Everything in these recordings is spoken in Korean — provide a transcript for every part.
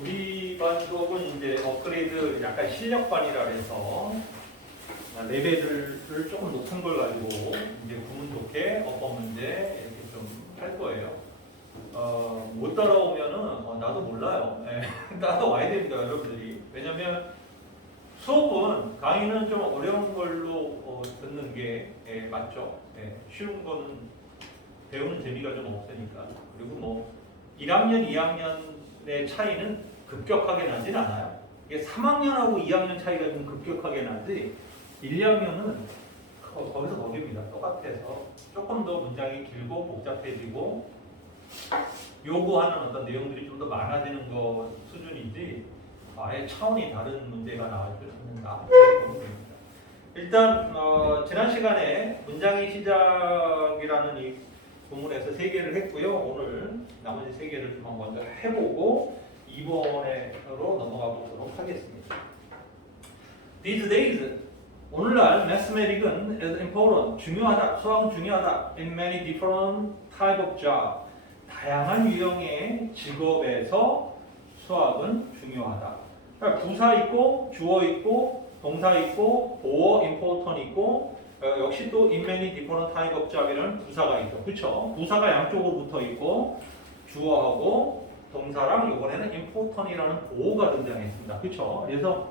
우리 반 수업은 이제 업그레이드 약간 실력반이라 해서 레벨을 조금 높은 걸 가지고 이제 구문 독해, 어법 문제 이렇게 좀 할 거예요. 못 따라오면은 나도 몰라요. 따라와야 됩니다, 여러분들이. 왜냐면 수업은 강의는 좀 어려운 걸로 듣는 게 맞죠. 쉬운 거는 배우는 재미가 좀 없으니까. 그리고 뭐 1학년, 2학년의 차이는 급격하게 나진 않아요. 이게 3학년하고 2학년 차이가 좀 급격하게 나지 1, 2학년은 거기서 거기입니다. 똑같아서 조금 더 문장이 길고 복잡해지고 요구하는 어떤 내용들이 좀 더 많아지는 거 수준이지 아예 차원이 다른 문제가 나올 줄 않는다. 일단 지난 시간에 문장의 시작이라는 이 부문에서 3개를 했고요. 오늘 나머지 3개를 좀 먼저 해보고 2번으로 넘어가 보도록 하겠습니다. These days, 오늘날 mathematic은 is important, 중요하다, 수학은 중요하다 in many different type of job, 다양한 유형의 직업에서 수학은 중요하다. 그러니까 부사 있고 주어 있고 동사 있고 보어, important 있고 역시 또 in many different type of job이라는 부사가 있죠. 그렇죠? 부사가 양쪽으로 붙어 있고 주어하고 동사랑 이번에는 important이라는 보어가 등장했습니다. 그렇죠? 그래서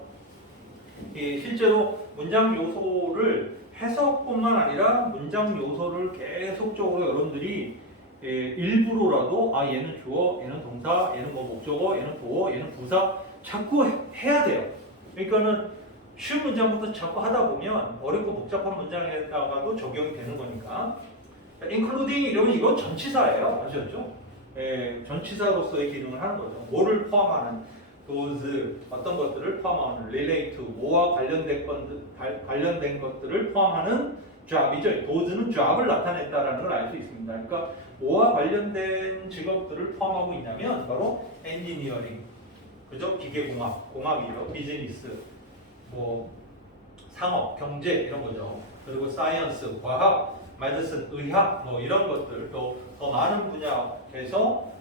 실제로 문장 요소를 해석뿐만 아니라 문장 요소를 계속적으로 여러분들이 일부러라도 얘는 주어, 얘는 동사, 얘는 뭐 목적어, 얘는 보어, 얘는 부사 자꾸 해야 돼요. 그러니까는 쉬운 문장부터 자꾸 하다 보면 어렵고 복잡한 문장에다가도 적용이 되는 거니까. including 이러면 이건 전치사예요. 아셨죠? 전치사로서의 기능을 하는 거죠. 뭐를 포함하는 those 어떤 것들을 포함하는 relate to 뭐와 관련된 것들을 포함하는 job이죠. those는 job을 나타낸다라는 걸 알 수 있습니다. 그러니까 뭐와 관련된 직업들을 포함하고 있냐면 바로 engineering, 그죠? 기계공학, 공학이죠. 비즈니스, 뭐 상업, 경제 이런 거죠. 그리고 사이언스, 과학, 메디슨, 의학 뭐 이런 것들 또 더 많은 분야에서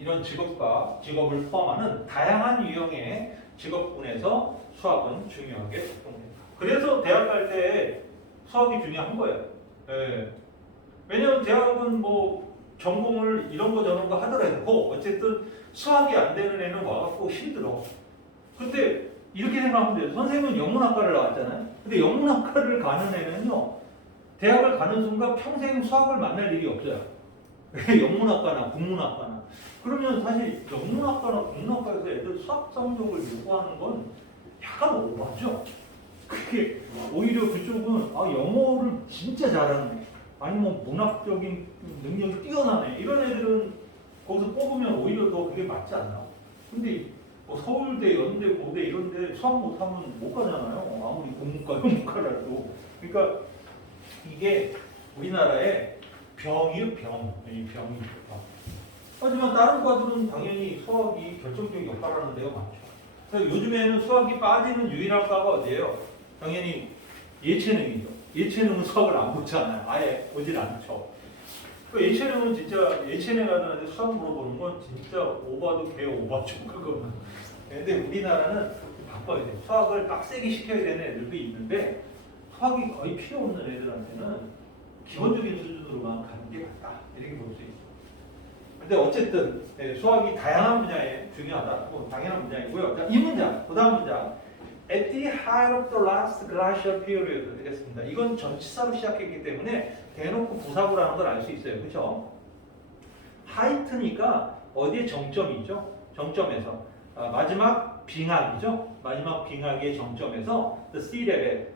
이런 직업을 포함하는 다양한 유형의 직업군에서 수학은 중요하게 작동됩니다. 그래서 대학 갈 때 수학이 중요한 거예요. 왜냐하면 대학은 뭐 전공을 이런 거 저런 거 하더라도 어쨌든 수학이 안 되는 애는 와갖고 힘들어. 근데 이렇게 생각하면 돼요. 선생님은 영문학과를 나왔잖아요. 근데 영문학과를 가는 애는요, 대학을 가는 순간 평생 수학을 만날 일이 없어요. 영문학과나 국문학과나. 그러면 사실 영문학과나 국문학과에서 애들 수학 성적을 요구하는 건 약간 오바죠. 그게 오히려 그쪽은 영어를 진짜 잘하는 애, 아니면 문학적인 능력이 뛰어난 애, 이런 애들은 거기서 뽑으면 오히려 더 그게 맞지 않나. 근데 뭐 서울대, 연대, 고대 이런 데 수학 못하면 못 가잖아요. 아무리 공문과 영문과라도. 그러니까 이게 우리나라의 병이에요, 병. 이 병이. 하지만 다른 과들은 당연히 수학이 결정적인 역할을 하는 데가 많죠. 그래서 요즘에는 수학이 빠지는 유일한 과가 어디예요? 당연히 예체능이죠. 예체능은 수학을 안 보잖아요. 아예 보질 않죠. 예체능은 진짜 예체능 하는데 수학 물어보는 건 진짜 오바도 개 오바죠. 그거는. 근데 우리나라는 바꿔야 돼요. 수학을 빡세게 시켜야 되는 애들도 있는데 수학이 거의 필요 없는 애들한테는 기본적인 수준으로만 가는 게 맞다. 이렇게 볼 수 있어요. 근데 어쨌든 수학이 다양한 분야에 중요하다. 당연한 분야이고요. 자, 이 문장, 그 다음 문장. At the height of the last glacial period 되겠습니다. 이건 전치사로 시작했기 때문에 대놓고 부사구라는 걸 알 수 있어요. 그렇죠? height니까 어디에 정점이죠? 정점에서 마지막 빙하기죠? 마지막 빙하기의 정점에서 the sea level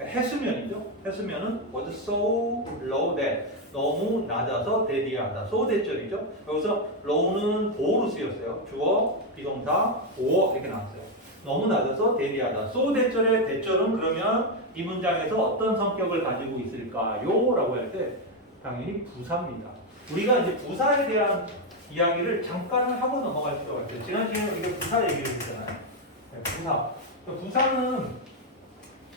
해수면이죠. 해수면은 was so low that 너무 낮아서 대디하다. so 대절이죠. 여기서 low는 보어로 쓰였어요. 주어, 비동사, 보어 이렇게 나왔어요. 너무 낮아서 대디하다. so 대절의 대절은 그러면 이 문장에서 어떤 성격을 가지고 있을까요? 라고 할 때 당연히 부사입니다. 우리가 이제 부사에 대한 이야기를 잠깐 하고 넘어갈 필요가 있어요. 지난 시간에 우리가 부사 얘기를 했잖아요. 부사. 부사는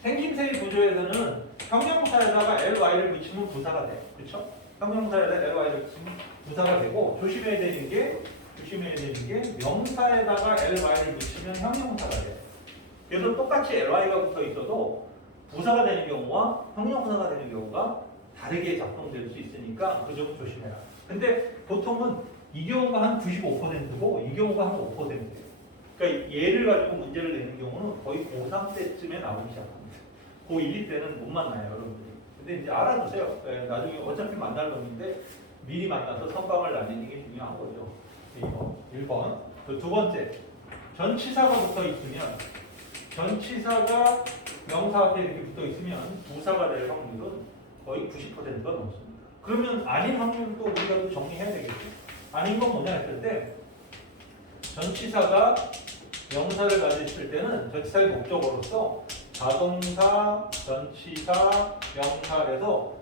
생김새의 구조에서는 형용사에다가 ly를 붙이면 부사가 돼요. 그렇죠? 형용사에다가 ly를 붙이면 부사가 되고 조심해야 되는 게 조심해야 되는 게 명사에다가 ly를 붙이면 형용사가 돼요. 그래서 똑같이 ly가 붙어 있어도 부사가 되는 경우와 형용사가 되는 경우가 다르게 작동될 수 있으니까 그 점 조심해라. 근데 보통은 이 경우가 한 95%고 이 경우가 한 5%예요. 그러니까 얘를 가지고 문제를 내는 경우는 거의 고3 때쯤에 나오기 시작합니다. 고1, 2 때는 못 만나요, 여러분들이. 근데 이제 알아두세요. 네, 나중에 어차피 만날 놈인데 미리 만나서 선방을 나뉘는 게 중요한 거죠. 이거 1번. 그 두 번째, 전치사가 붙어 있으면 전치사가 명사 앞에 이렇게 붙어 있으면 부사가 될 확률은 거의 90%가 넘습니다. 그러면 아닌 확률도 우리가 또 정리해야 되겠죠. 아닌 건 뭐냐 했을 때 전치사가 명사를 가졌을 때는 전치사의 목적어로서 자동사, 전치사, 명사에서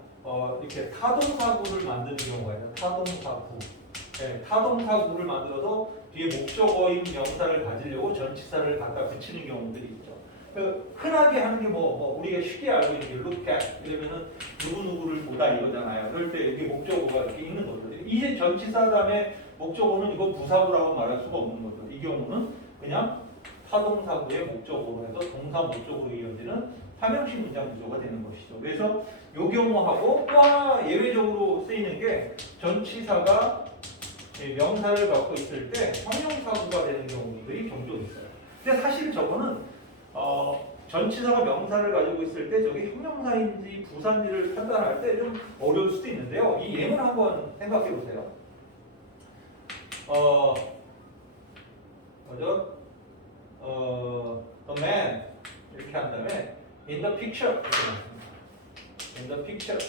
이렇게 타동사구를 만드는 경우가 있어요. 타동사구. 네, 타동사구를 만들어서 뒤에 목적어인 명사를 가지려고 전치사를 갖다 붙이는 경우들이 있죠. 흔하게 하는 게 우리가 쉽게 알고 있는 게 look at 이러면은 누구누구를 보다 이거잖아요. 그럴 때 이렇게 목적어가 이렇게 있는 거죠. 이제 전치사 다음에 목적어는 이건 부사구라고 말할 수가 없는 거죠. 이 경우는 그냥 타동사구의 목적어로 해서 동사 목적으로 이어지는 삼형식 문장 구조가 되는 것이죠. 그래서 이 경우하고 또 하나 예외적으로 쓰이는 게 전치사가 명사를 갖고 있을 때 형용사구가 되는 경우들이 종종 있어요. 근데 사실 저거는 전치사가 명사를 가지고 있을 때 저게 형용사인지 부사인지를 판단할 때 좀 어려울 수도 있는데요. 이 예문 한번 생각해 보세요. 뭐죠? The man 이렇게 한 다음에 in the picture 이렇게 나왔습니다. In the picture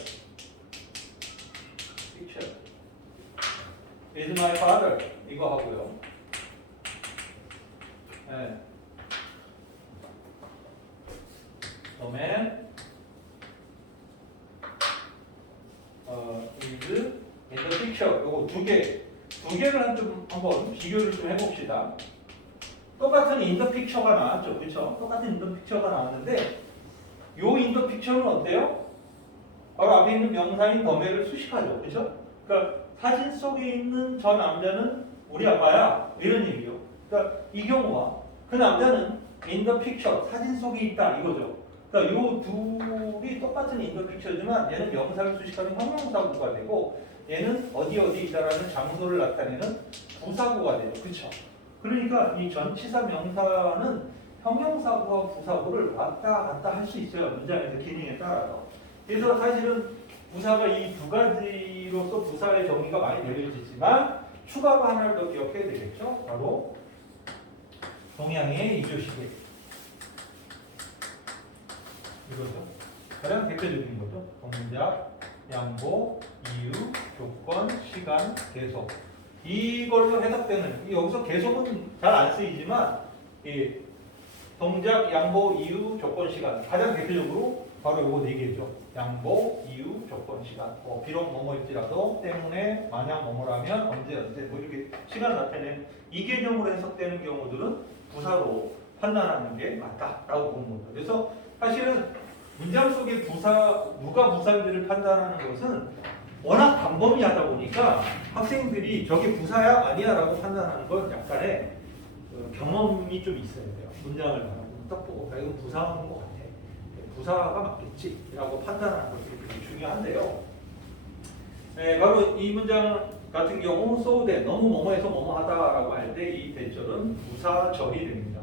is my father 이거 하고요. 네. The man is in the picture. 요거 두 개를 한번 비교를 좀 해봅시다. 똑같은 in the picture가 나왔죠, 그렇죠? 똑같은 in the picture가 나왔는데 요 in the picture는 어때요? 바로 앞에 있는 명사인 더메를 수식하죠, 그렇죠? 그러니까 사진 속에 있는 저 남자는 우리 아빠야 이런 얘기요. 그러니까 이 경우와 그 남자는 in the picture 사진 속에 있다 이거죠. 그러니까 요 둘이 똑같은 in the picture지만 얘는 명사를 수식하는 형용사구가 되고 얘는 어디 있다라는 장소를 나타내는 부사구가 되죠, 그렇죠? 그러니까 이 전치사 명사는 형용사구와 부사구를 왔다 갔다 할 수 있어요. 문장에서 기능에 따라서. 그래서 사실은 부사가 이 두 가지로서 부사의 정의가 많이 내려지지만 추가로 하나를 더 기억해야 되겠죠. 바로 동양의 이조시계. 이거죠. 가장 대표적인 거죠. 동작, 양보, 이유, 조건, 시간, 계속. 이걸로 해석되는 여기서 계속은 잘 안 쓰이지만 이 동작, 양보, 이유, 조건, 시간 가장 대표적으로 바로 요거 네 개죠. 양보, 이유, 조건, 시간. 비록 뭐뭐일지라도 때문에 만약 뭐뭐라면 언제 뭐 이렇게 시간을 나타내는 이 개념으로 해석되는 경우들은 부사로 판단하는 게 맞다라고 보는 겁니다. 그래서 사실은 문장 속의 누가 부사인지를 판단하는 것은 워낙 광범위하다 보니까 학생들이 저게 부사야 아니야라고 판단하는 건 약간의 경험이 좀 있어야 돼요. 문장을 딱 보고 이건 부사인 것 같아. 부사가 맞겠지라고 판단하는 것이 되게 중요한데요. 네, 바로 이 문장 같은 경우 so that 너무 뭐뭐해서 뭐뭐하다라고 할 때 이 대절은 부사절이 됩니다.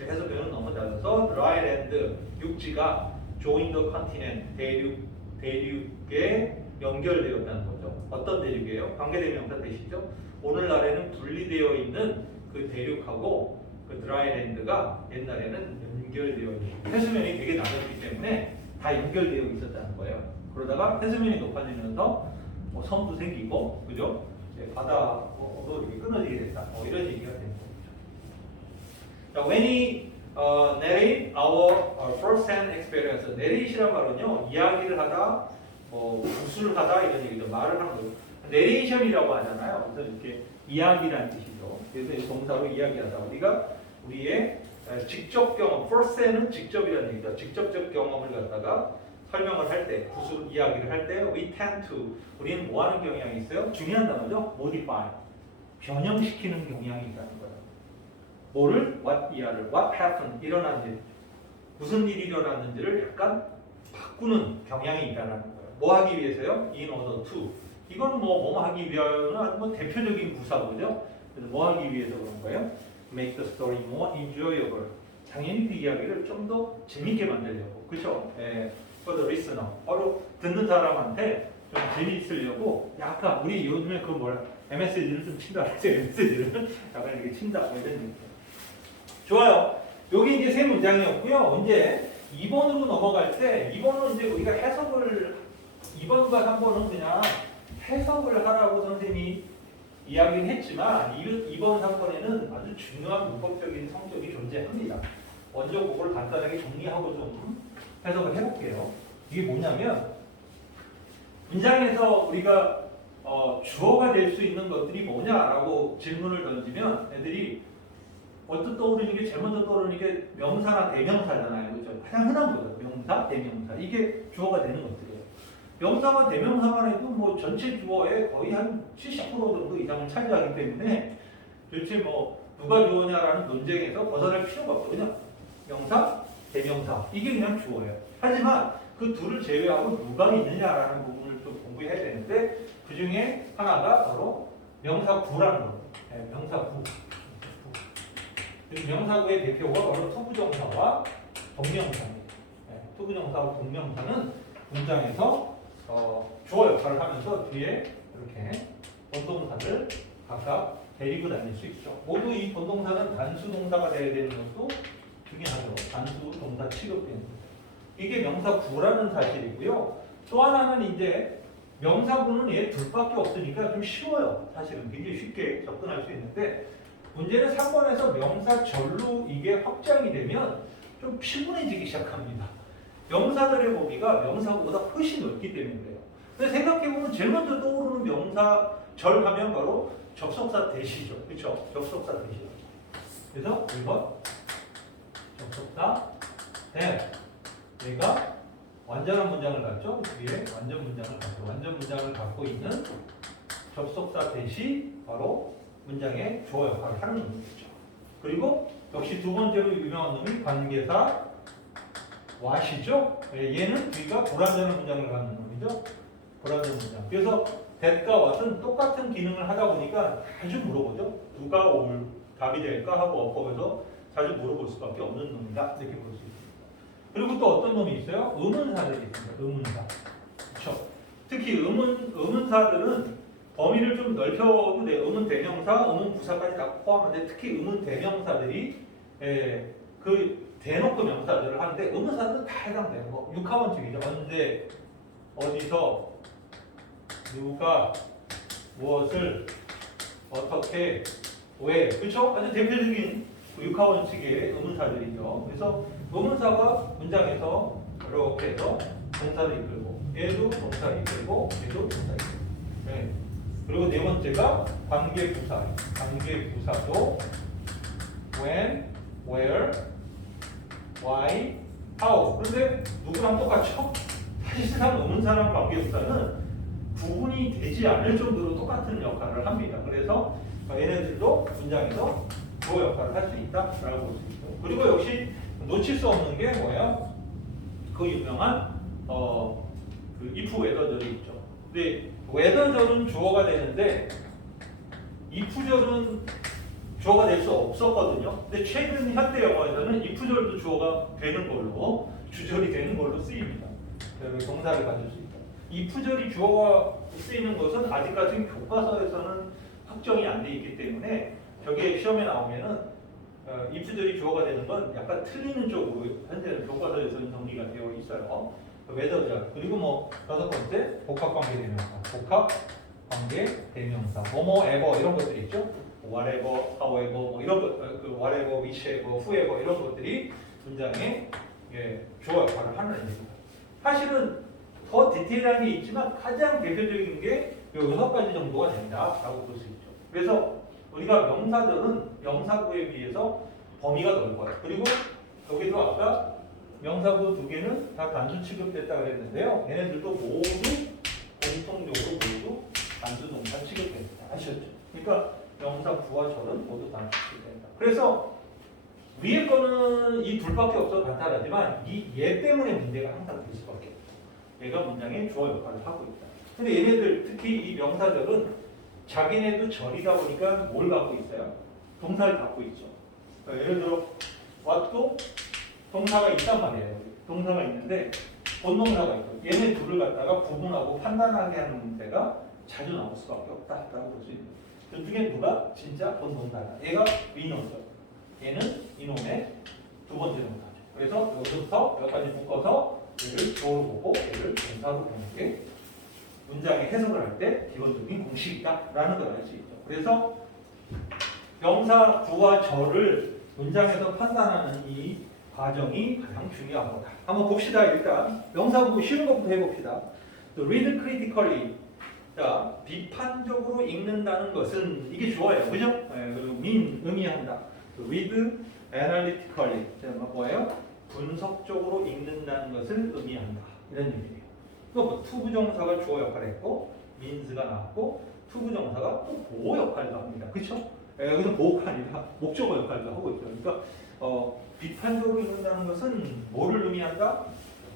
해석변은 너무 작아서 dry land 육지가 join the continent 대륙에 연결되었다는 거죠. 어떤 대륙이에요? 관계대명사 되시죠? 오늘날에는 분리되어 있는 그 대륙하고 그 드라이랜드가 옛날에는 연결되어 있는 해수면이 되게 낮았기 때문에 다 연결되어 있었다는 거예요. 그러다가 해수면이 높아지면서 섬도 생기고, 그죠? 바다도 이렇게 끊어지게 됐다. 이런 얘기가 되는 거죠. 자, when he narrate our first-hand experience, narrate이란 말은요, 이야기를 하다, 구술을 하다 이런 얘기죠. 말을 하는 거죠. 내레이션이라고 하잖아요. 그래서 이렇게 이야기라는 뜻이죠. 그래서 이 동사로 이야기하다. 우리의 직접 경험, firsthand은 직접이라는 얘기죠. 직접적 경험을 갖다가 설명을 할 때, 구술 이야기를 할 때, we tend to, 우리는 뭐 하는 경향이 있어요? 중요한 단어죠. modify. 변형시키는 경향이 있다는 거예요. 뭐를? what 이하를 what happened 일어난 일 무슨 일이 일어났는지를 약간 바꾸는 경향이 있다는 거예요. 뭐 하기 위해서요? in order to 이건 뭐 하기 위하여는 뭐 대표적인 부사고죠. 그래서 뭐 하기 위해서 그런 거예요? make the story more enjoyable 당연히 그 이야기를 좀 더 재밌게 만들려고 그렇죠? for the listener 바로 듣는 사람한테 좀 재미있으려고 약간 우리 요즘에 그 뭐라 MSG를 좀 친다 그랬어요. MSG를 약간 이렇게 친다 뭐 이런 느낌. 좋아요. 여기 이제 세 문장이었고요. 이제 2번으로 넘어갈 때 2번은 이제 우리가 해석을 2번과 3번은 그냥 해석을 하라고 선생님이 이야기는 했지만 2번, 3번에는 아주 중요한 문법적인 성격이 존재합니다. 먼저 그걸 간단하게 정리하고 좀 해석을 해볼게요. 이게 뭐냐면 문장에서 우리가 주어가 될 수 있는 것들이 뭐냐라고 질문을 던지면 애들이 먼저 떠오르는 게 제일 먼저 떠오르는 게 명사나 대명사잖아요. 그렇죠? 가장 흔한 거죠. 명사, 대명사. 이게 주어가 되는 것들이에요. 명사와 대명사만 해도 뭐 전체 주어의 거의 한 70% 정도 이상을 차지하기 때문에 도대체 뭐 누가 주어냐라는 논쟁에서 벗어날 필요가 없거든요. 명사, 대명사. 이게 그냥 주어예요. 하지만 그 둘을 제외하고 누가 있느냐라는 부분을 좀 공부해야 되는데 그 중에 하나가 바로 명사구라는 거예요. 명사구. 명사구의 대표가 바로 투부정사와 동명사입니다. 투부정사와 동명사는 문장에서 주어 역할을 하면서 뒤에 이렇게 본동사를 각각 데리고 다닐 수 있죠. 모두 이 본동사는 단수 동사가 되어야 되는 것도 중요하죠. 단수 동사 취급되는 거죠. 이게 명사구라는 사실이고요. 또 하나는 이제 명사구는 얘 둘밖에 없으니까 좀 쉬워요. 사실은 굉장히 쉽게 접근할 수 있는데 문제는 3번에서 명사절로 이게 확장이 되면 좀 피곤해지기 시작합니다. 명사들의 범위가 명사구보다 훨씬 넓기 때문에 그래요. 근데 생각해보면 제일 먼저 떠오르는 명사절 하면 바로 접속사 대시죠. 그렇죠? 접속사 대시. 그래서 1번 접속사 대 얘가 완전한 문장을 갖죠. 뒤에 완전 문장을 갖죠. 완전 문장을 갖고 있는 접속사 대시 바로 문장의 주어 역할을 하는 놈이죠. 그리고 역시 두 번째로 유명한 놈이 관계사 what이죠. 얘는 뒤가 불완전한 문장을 갖는 놈이죠. 불완전 문장. 그래서 that과 what은 똑같은 기능을 하다 보니까 자주 물어보죠. 누가 올 답이 될까 하고 어법에서 자주 물어볼 수밖에 없는 놈이다. 이렇게 볼 수 있습니다. 그리고 또 어떤 놈이 있어요? 의문사들이 있습니다. 의문사. 그렇죠. 특히 의문사들은 범위를 좀 넓혀도 돼. 의문 대명사, 의문 부사까지 다 포함하는데 특히 의문 대명사들이 그 대놓고 명사들을 하는데 의문사들은 다 해당돼요. 뭐 육하원칙이죠. 언제, 어디서, 누가, 무엇을, 어떻게, 왜. 그렇죠? 아주 대표적인 육하원칙의 의문사들이죠. 그래서 의문사가 문장에서 이렇게 해서 동사를 이끌고 얘도 동사를 이끌고 얘도 동사를 이끌고 네. 그리고 네 번째가 관계부사. 관계부사도 when, where, why, how. 그런데 누구랑 똑같죠? 사실상 의문사랑 관계부사는 구분이 되지 않을 정도로 똑같은 역할을 합니다. 그래서 얘네들도 문장에서 주어 역할을 할 수 있다라고 볼 수 있고. 그리고 역시 놓칠 수 없는 게 뭐예요? 그 유명한 그 if whether절이 있죠. 근데 whether절은 주어가 되는데 if절은 주어가 될 수 없었거든요. 근데 최근 현대 영어에서는 if절도 주어가 되는 걸로 주절이 되는 걸로 쓰입니다. 그래서 동사를 가질 수 있다. if절이 주어가 쓰이는 것은 아직까지 교과서에서는 확정이 안 돼 있기 때문에 저게 시험에 나오면은 if절이 주어가 되는 건 약간 틀리는 쪽으로 현재는 교과서에서는 정리가 되어 있어요. whether절. 그리고 뭐 다섯 번째 복합관계대명사. 복합관계대명사. 뭐뭐 ever 이런 것들이 있죠. whatever, however 뭐 이런 것, 그 whatever, whichever, whoever 이런 것들이 문장에 주어 역할을 하는 애입니다. 사실은 더 디테일한 게 있지만 가장 대표적인 게 이 6가지 정도가 된다라고 볼 수 있죠. 그래서 우리가 명사들은 명사구에 비해서 범위가 넓어요. 그리고 여기도 아까 명사구 두 개는 다 단수 취급됐다고 했는데요. 얘네들도 모두 공통적으로 모두 단수 동사 취급됐다 하셨죠. 그러니까 명사 부와 절은 모두 다 된다. 그래서 위에 거는 이 둘밖에 없어도 간단하지만 얘 때문에 문제가 항상 될 수밖에 없어. 얘가 문장의 주어 역할을 하고 있다. 근데 얘네들 특히 이 명사절은 자기네도 절이다 보니까 뭘 갖고 있어요? 동사를 갖고 있죠. 그러니까 예를 들어 what도 동사가 있단 말이에요. 동사가 있는데 본동사가 있고 얘네 둘을 갖다가 구분하고 판단하게 하는 데가 자주 나올 수밖에 없다라고 볼 수 있는 거예요. 그 중에 누가 진짜 본동사다. 얘가 위너죠. 얘는 이놈의 두 번째 동사죠. 그래서 여기서부터 여기까지 묶어서 얘를 주어로 보고 얘를 동사로 보는 게 문장의 해석을 할 때 기본적인 공식이다라는 걸 알 수 있죠. 그래서 명사 부와 절을 문장에서 판단하는 이 과정이 가장 중요한 거다. 한번 봅시다. 일단 명사부 쉬운 것부터 해봅시다. read critically. 자, 비판적으로 읽는다는 것은 이게 주어예요. 그죠? 네, 그리고 mean, 의미한다. read analytically. 자, 뭐예요? 분석적으로 읽는다는 것을 의미한다. 이런 얘기예요. 또 뭐 투부정사가 주어 역할을 했고 means가 나왔고 투부정사가 또 보호 역할도 합니다. 그렇죠? 여기서 보호가 아니라 목적어 역할도 하고 있죠. 그러니까 비판적으로 읽는다는 것은 뭐를 의미한다?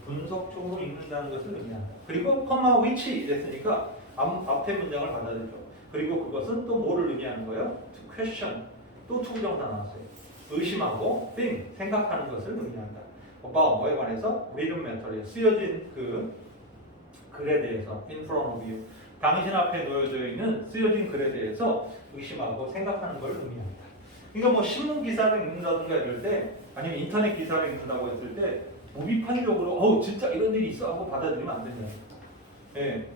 분석적으로 읽는다는 것을 의미한다. 그리고 comma which 이랬으니까 앞에 문장을 받아들죠. 그리고 그것은 또 뭐를 의미하는 거예요? To question. 또 투부정사 나왔어요. 의심하고 think, 생각하는 것을 의미한다. 뭐에 관해서? written matter에 쓰여진 그 글에 대해서 in front of you. 당신 앞에 놓여져 있는 쓰여진 글에 대해서 의심하고 생각하는 걸 의미합니다. 그러니까 뭐 신문 기사를 읽는다든가 이럴 때 아니면 인터넷 기사를 읽는다고 했을 때 무비판적으로 진짜 이런 일이 있어 하고 받아들이면 안 된다. 예.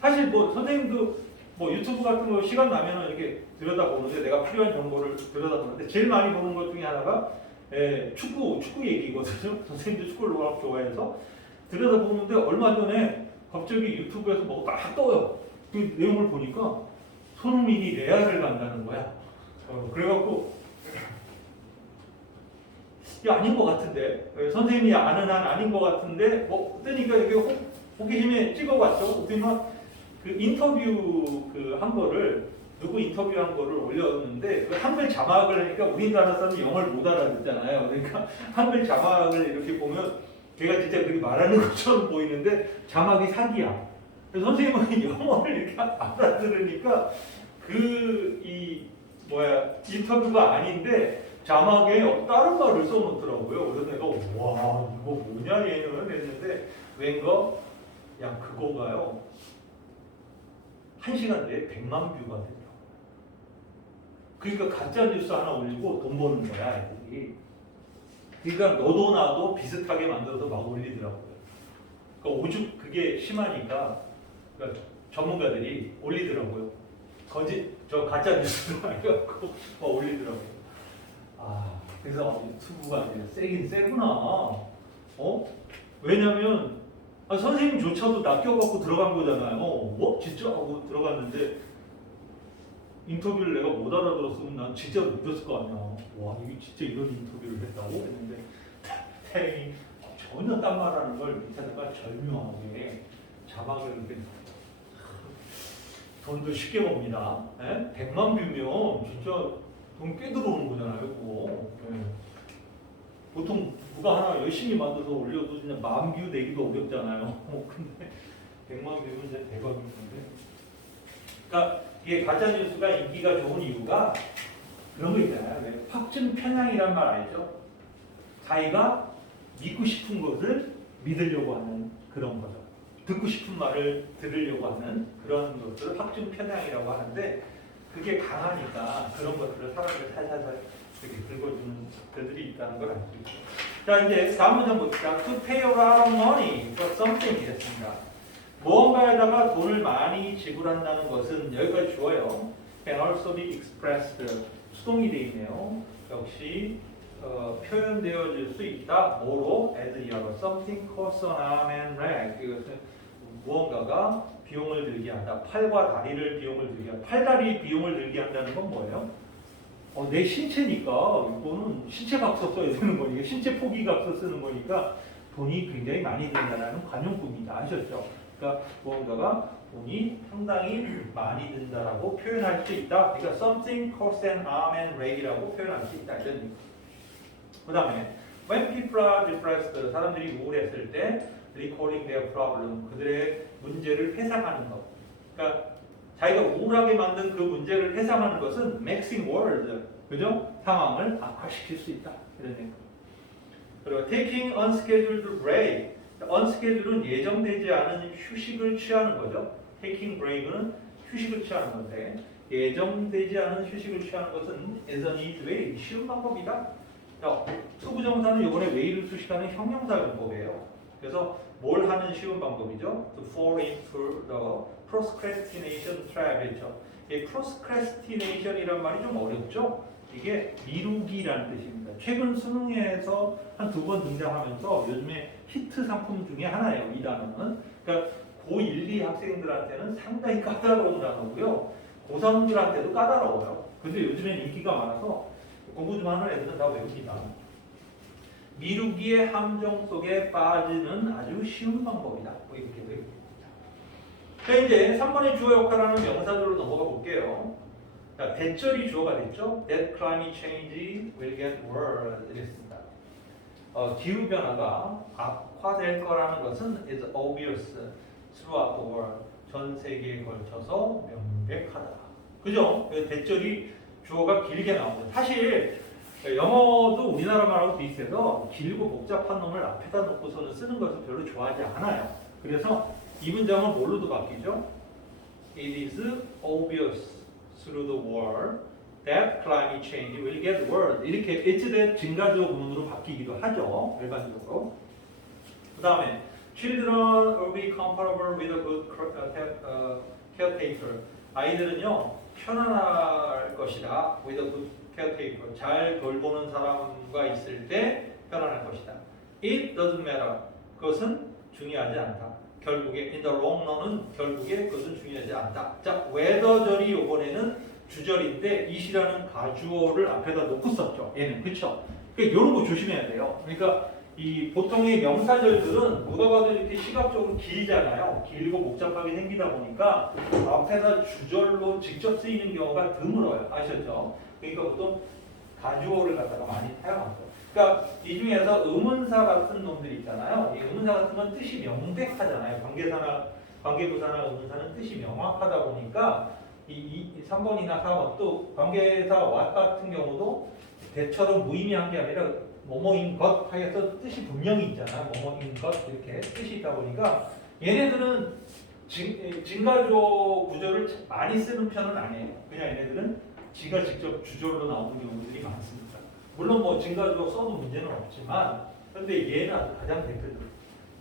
사실 뭐 선생님도 뭐 유튜브 같은 거 시간 나면은 이렇게 들여다보는데 내가 필요한 정보를 들여다보는데 제일 많이 보는 것 중에 하나가 축구 얘기거든요. 선생님도 축구를 워낙 좋아해서 들여다보는데 얼마 전에 갑자기 유튜브에서 뭐가 딱 떠요. 그 내용을 보니까 손흥민이 레알을 간다는 거야. 그래갖고 이게 아닌 것 같은데 선생님이 아는 한 아닌 것 같은데 뭐 뜨니까 이게 호기심에 찍어봤죠. 그러면 그 인터뷰 한 거를 누구 인터뷰한 거를 올렸는데 그 한글 자막을 하니까 우리나라 사람이 영어를 못 알아듣잖아요. 그러니까 한글 자막을 이렇게 보면 걔가 진짜 그렇게 말하는 것처럼 보이는데 자막이 사기야. 그래서 선생님은 영어를 이렇게 알아들으니까 인터뷰가 아닌데 자막에 다른 말을 써놓더라고요. 그래서 내가 와 이거 뭐냐 얘는 했는데 웬가 야 그거가요 1시간 내에 100만 뷰가 된다고. 그러니까 가짜 뉴스 하나 올리고 돈 버는 거야 애들이. 그러니까 너도 나도 비슷하게 만들어서 막 올리더라고요. 그러니까 오죽 그게 심하니까 그러니까 전문가들이 올리더라고요. 가짜 뉴스로 해갖고 막 올리더라고요. 그래서 유튜브가 세긴 세구나. 왜냐면 선생님조차도 낚여갖고 들어간 거잖아요. 진짜? 하고 들어갔는데 인터뷰를 내가 못 알아들었으면 난 진짜 느꼈을 거 아니야. 와 이게 진짜 이런 인터뷰를 했다고? 했는데 태양이 전혀 딴 말하는 걸 밑에다가 절묘하게 자막을 이렇게 돈도 쉽게 법니다. 100만 뷰면 진짜 돈 꽤 들어오는 거잖아요. 그거. 보통 누가 하나 열심히 만들어서 올려도 진짜 10,000뷰 내기도 어렵잖아요. 근데 100만 뷰면 진짜 대박인 건데. 그러니까 이게 가짜 뉴스가 인기가 좋은 이유가 그런 거 있잖아요. 확증 편향이란 말 알죠? 자기가 믿고 싶은 것을 믿으려고 하는 그런 거죠. 듣고 싶은 말을 들으려고 하는 그런 것을 확증 편향이라고 하는데 그게 강하니까 그런 것들을 사람들 살살살 이렇게 긁어주는 것들이 있다는 걸 알 수 있죠. 자 이제 다음 문장 봅시다. To pay a lot of money for something 이랬습니다. 무언가에다가 돈을 많이 지불한다는 것은 여기까지 주어요. Can also be expressed. 수동이 되어 있네요. 역시 표현되어질 수 있다. 뭐로? as 이하고 something costs an arm and leg. 이것은 무언가가 비용을 들게 한다. 팔과 다리를 비용을 들게 한다. 팔다리 비용을 들게 한다는 건 뭐예요? 내 신체니까 이거는 신체 값서 써야 되는 거니까 신체 포기 값서 쓰는 거니까 돈이 굉장히 많이 든다는 관용구입니다. 아셨죠? 그러니까 무언가가 돈이 상당히 많이 든다라고 표현할 수 있다. 그러니까 something costs an arm and leg이라고 표현할 수 있다. 이런 얘기. 그 다음에 when people are depressed, 사람들이 우울했을 때 recalling their problem, 그들의 문제를 회상하는 것. 그러니까 자기가 우울하게 만든 그 문제를 회상하는 것은 maxing worse, 그죠? 상황을 악화시킬 수 있다. 이런 얘기. 그리고 taking unscheduled break, unscheduled은 예정되지 않은 휴식을 취하는 거죠. taking break은 휴식을 취하는 건데 예정되지 않은 휴식을 취하는 것은 is an easy way, 쉬운 방법이다. 투부정사는 이번에 way를 수식하는 형용사용법이에요. 그래서 뭘 하는 쉬운 방법이죠? To fall into the procrastination trap이죠. 이 procrastination이란 말이 좀 어렵죠? 이게 미루기라는 뜻입니다. 최근 수능에서 한 2번 등장하면서 요즘에 히트 상품 중에 하나예요. 이 단어는. 그러니까 고1, 2 학생들한테는 상당히 까다로운 단어고요. 고3들한테도 까다로워요. 근데 요즘엔 인기가 많아서 공부 좀 하는 애들은 다 외웁니다. 미루기의 함정 속에 빠지는 아주 쉬운 방법이다. 뭐 이렇게 외웁니다. 자, 이제 3번의 주어 역할하는 명사들로 넘어가 볼게요. 자, 대절이 주어가 됐죠. That climate change will get worse 이랬습니다. 기후 변화가 악화될 거라는 것은 is obvious throughout the world. 전 세계에 걸쳐서 명백하다. 그죠? 대절이 주어가 길게 나옵니다. 사실 영어도 우리나라 말하고 비슷해서 길고 복잡한 놈을 앞에다 놓고서는 쓰는 것을 별로 좋아하지 않아요. 그래서 이 문장은 뭘로도 바뀌죠? It is obvious through the world that climate change will get worse. 이렇게 is that 증가주어 구문으로 바뀌기도 하죠. 일반적으로. 그 다음에 Children will be comfortable with a good caretaker. 아이들은요 편안할 것이다. With a good caretaker. 잘 돌보는 사람과 있을 때 편안할 것이다. It doesn't matter. 그것은 중요하지 않다. 결국에 in the long run은 결국에 그것은 중요하지 않다. 자, whether절이 이번에는 주절인데 it이라는 가주어를 앞에다 놓고 썼죠. 얘는 그렇죠. 그러니까 이런 거 조심해야 돼요. 그러니까 이 보통의 명사절들은 누가 봐도 이렇게 시각적으로 길잖아요. 길고 복잡하게 생기다 보니까 앞에다 주절로 직접 쓰이는 경우가 드물어요. 아셨죠? 그러니까 보통 가주어를 갖다가 많이 사용하죠. 그러니까 이 중에서 의문사 같은 놈들 있잖아요. 이 의문사 같은 건 뜻이 명백하잖아요. 관계부사나 의문사는 뜻이 명확하다 보니까 이 3번이나 4번 또 관계사 what 같은 경우도 대처럼 무의미한 게 아니라 뭐뭐인 것 하여서 뜻이 분명히 있잖아요. 뭐뭐인 것 이렇게 뜻이 있다 보니까 얘네들은 증가주어 구조를 많이 쓰는 편은 아니에요. 그냥 얘네들은 지가 직접 주절로 나오는 경우들이 많습니다. 물론 뭐 증가주어 써도 문제는 없지만 근데 얘는 아주 가장 대표적.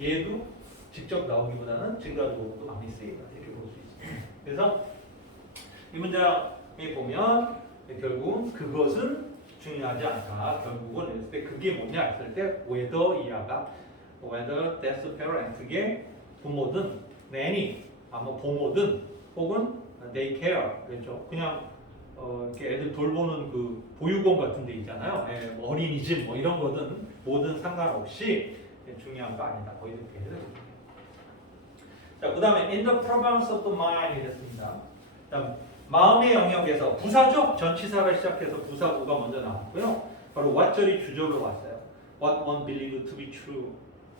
얘도 직접 나오기보다는 증가주어도 많이 쓰인다. 이렇게 볼 수 있습니다. 그래서 이 문장에 보면 결국 그것은 중요하지 않다. 결국은 했을 때 그게 뭐냐 했을 때 whether 이하가 whether that's parent 그게 부모든 nanny 아마 보모든 혹은 they care 그렇죠. 그냥 이렇게 애들 돌보는 그 보육원 같은 데 있잖아요. 뭐 어린이집 뭐 이런 거든 뭐든 상관없이 중요한 거 아니다. 뭐 이렇게 해서 자, 그 다음에 in the province of the mind 이랬습니다. 마음의 영역에서 부사죠. 전치사가 시작해서 부사구가 먼저 나왔고요. 바로 what절이 주절로 왔어요. What one believe to be true.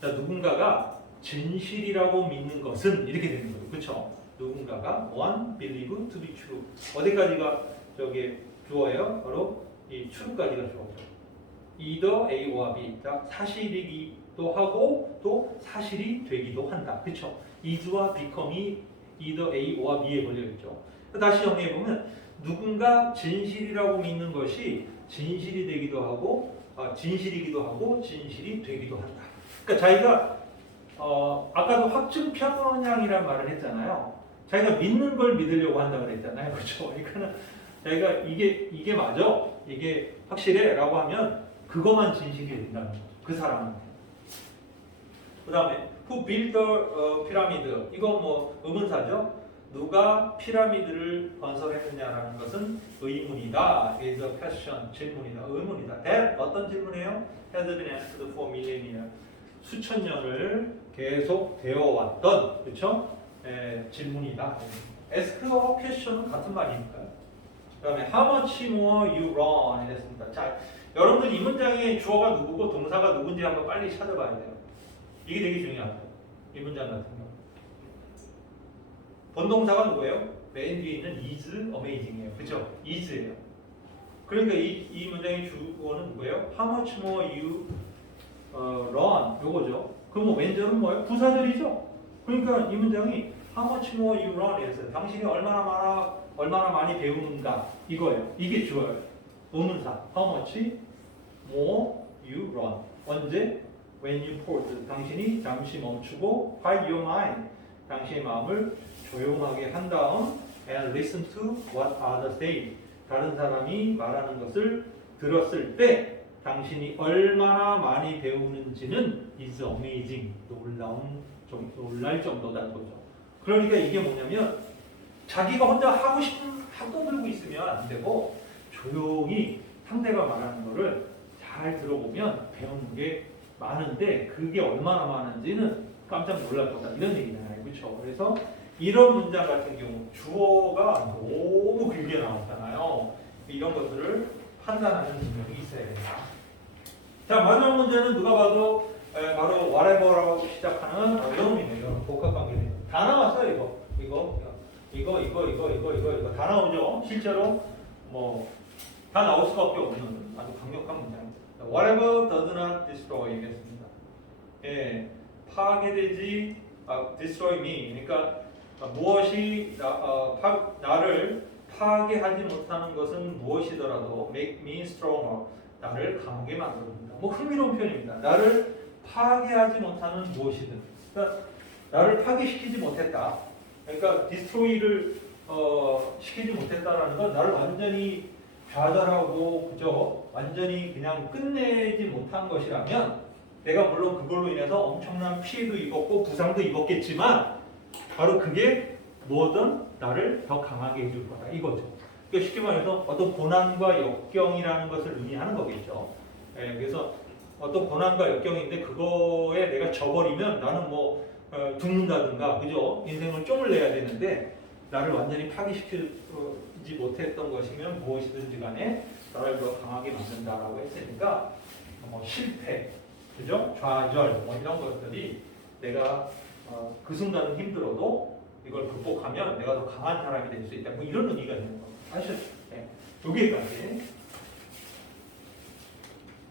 자, 누군가가 진실이라고 믿는 것은 이렇게 되는 거죠. 그렇죠? 누군가가 one believe to be true. 어디까지가 저기 주어예요? 바로 이 true까지가 주어죠. either A와 B. 자, 사실이기도 하고 또 사실이 되기도 한다. 그렇죠? is와 become이 either A와 B에 걸려 있죠. 다시 정리해 보면 누군가 진실이라고 믿는 것이 진실이 되기도 하고 진실이기도 하고 진실이 되기도 한다. 그러니까 자기가 아까도 확증 편향이란 말을 했잖아요. 자기가 믿는 걸 믿으려고 한다고 그랬잖아요. 그렇죠? 그러니까 자기가 이게 맞아, 이게 확실해라고 하면 그것만 진실이 된다는 거죠. 그 사람한테. 그 다음에 who built the pyramid 이건 뭐 의문사죠. 누가 피라미드를 건설했느냐라는 것은 의문이다. is a question. 질문이다. 의문이다. that 어떤 질문이에요? has been asked for millennia. 수천 년을 계속 되어 왔던 그렇죠? 질문이다. ask와 question은 같은 말이니까요. 그다음에 how much more you run 이랬습니다. 자, 여러분들 이 문장의 주어가 누구고 동사가 누군지 한번 빨리 찾아봐야 돼요. 이게 되게 중요하죠. 이 문장 같은 경우. 본동사가 누구예요? 맨 뒤에 있는 is amazing이에요. 그렇죠? is예요. 그러니까 이 문장의 주어는 누구예요? How much more you run 요거죠. 그럼 왼절은 뭐예요? 부사절이죠. 그러니까 이 문장이 How much more you run 이랬어요. 당신이 얼마나 많이 배우는가 이거예요. 이게 주어예요. 노문사 How much more you run. 언제? When you pause. 당신이 잠시 멈추고 quiet your mind. 당신의 마음을 조용하게 한 다음 and listen to what others say. 다른 사람이 말하는 것을 들었을 때 당신이 얼마나 많이 배우는지는 is amazing. 놀랄 정도다 거죠. 그러니까 이게 뭐냐면 자기가 혼자 하고 싶은 학도 들고 있으면 안 되고 조용히 상대가 말하는 거를 잘 들어보면 배우는 게 많은데 그게 얼마나 많은지는 깜짝 놀랄 거다 이런 얘기잖아요. 그렇죠? 그래서 이런 문장 같은 경우 주어가 너무 길게 나왔잖아요. 이런 것들을 판단하는 능력이 있어야 됩니다. 자, 마지막 문제는 누가 봐도 바로 whatever라고 시작하는 어려움이네요. 복합관계네요. 다 나왔어요. 이거 다 나오죠. 실제로 뭐 다 나올 수밖에 없는 아주 강력한 문장입니다. Whatever does not destroy 이랬습니다. 예, 파괴되지 destroy me. 그러니까 무엇이 나를 파괴하지 못하는 것은 무엇이더라도 make me stronger. 나를 강하게 만듭니다. 뭐 흥미로운 표현입니다. 나를 파괴하지 못하는 무엇이든. 그러니까 나를 파괴시키지 못했다. 그러니까 destroy를 시키지 못했다라는 건 나를 완전히 좌절하고 그저 완전히 그냥 끝내지 못한 것이라면 내가 물론 그걸로 인해서 엄청난 피해도 입었고 부상도 입었겠지만 바로 그게 뭐든 나를 더 강하게 해줄 거다 이거죠. 그러니까 쉽게 말해서 어떤 고난과 역경이라는 것을 의미하는 거겠죠. 예, 그래서 어떤 고난과 역경인데 그거에 내가 져버리면 나는 뭐 죽는다든가 그죠? 인생을 쫑을 내야 되는데 나를 완전히 파괴시키지 못했던 것이면 무엇이든지 간에 나를 더 강하게 만든다라고 했으니까 뭐 실패, 그죠? 좌절 뭐 이런 것들이 내가 그 순간은 힘들어도 이걸 극복하면 내가 더 강한 사람이 될 수 있다. 뭐 이런 의미가 있는 거 아시죠? 네. 여기까지.